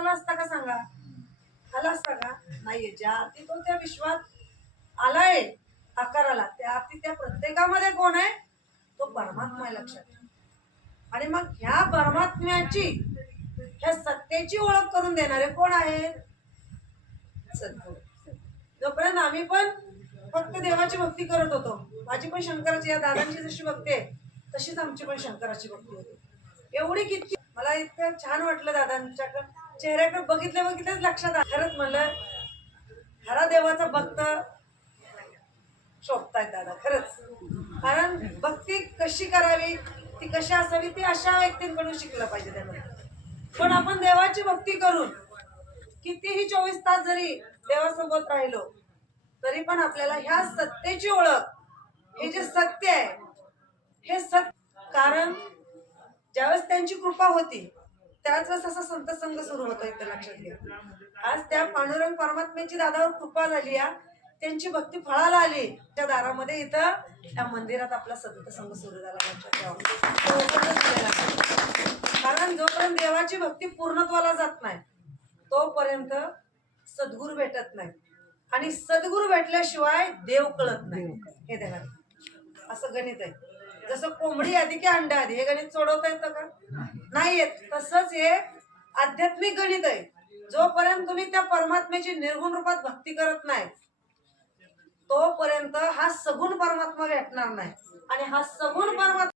आला असता का सांगा? आला असता का? नाहीये. ज्या अर्थी तो त्या विश्वात आलाय आकाराला, त्या अर्थी त्या प्रत्येकामध्ये कोण आहे? तो परमात्मा आहे, लक्षात ठेवा. आणि मग ह्या परमात्म्याची, ह्या सत्तेची ओळख करून देणारे कोण आहेत? सद्गुरू. जोपर्यंत आम्ही पण फक्त देवाची भक्ती करत होतो, माझी पण शंकराची, या दादांची जशी भक्ती आहे तशीच आमची पण शंकराची भक्ती होती. एवढी किती मला इतकं छान वाटलं दादांच्या चेहऱ्याकडे बघितलेच लक्षात आलं. खरंच म्हणलं खरा देवाचा भक्त शोभतायत दादा, खरंच. कारण भक्ती कशी करावी, ती कशी असावी, ती अशा व्यक्तींकडून शिकलं पाहिजे त्यामध्ये. पण आपण देवाची भक्ती करून कितीही 24 तास जरी देवासोबत राहिलो तरी पण आपल्याला ह्या सत्तेची ओळख, हे जे सत्य आहे, हे सत्य, कारण ज्यावेळेस त्यांची कृपा होती त्याच वेळेस असा संत संघ सुरू होता, इथं लक्षात घ्या. आज त्या पांडुरंग परमात्म्याची दादावर कृपा झाली, त्यांची भक्ती फळाला आली, त्या दारामध्ये इथं त्या मंदिरात आपला संत संघ सुरू झाला, लक्षात ठेवा. कारण जोपर्यंत देवाची भक्ती पूर्णत्वाला जात नाही तोपर्यंत सद्गुरू भेटत नाही, आणि सद्गुरू भेटल्याशिवाय देव कळत नाही. हे देणार असं गणित आहे. जसं कोंबडी आधी की अंडा आधी, हे गणित सोडवता येतं का? नाही येत. तसंच हे आध्यात्मिक गणित आहे. जोपर्यंत तुम्ही त्या परमात्म्याची निर्गुण रूपात भक्ती करत नाही तोपर्यंत हा सगुण परमात्मा भेटणार नाही, आणि हा सगुण परमात्मा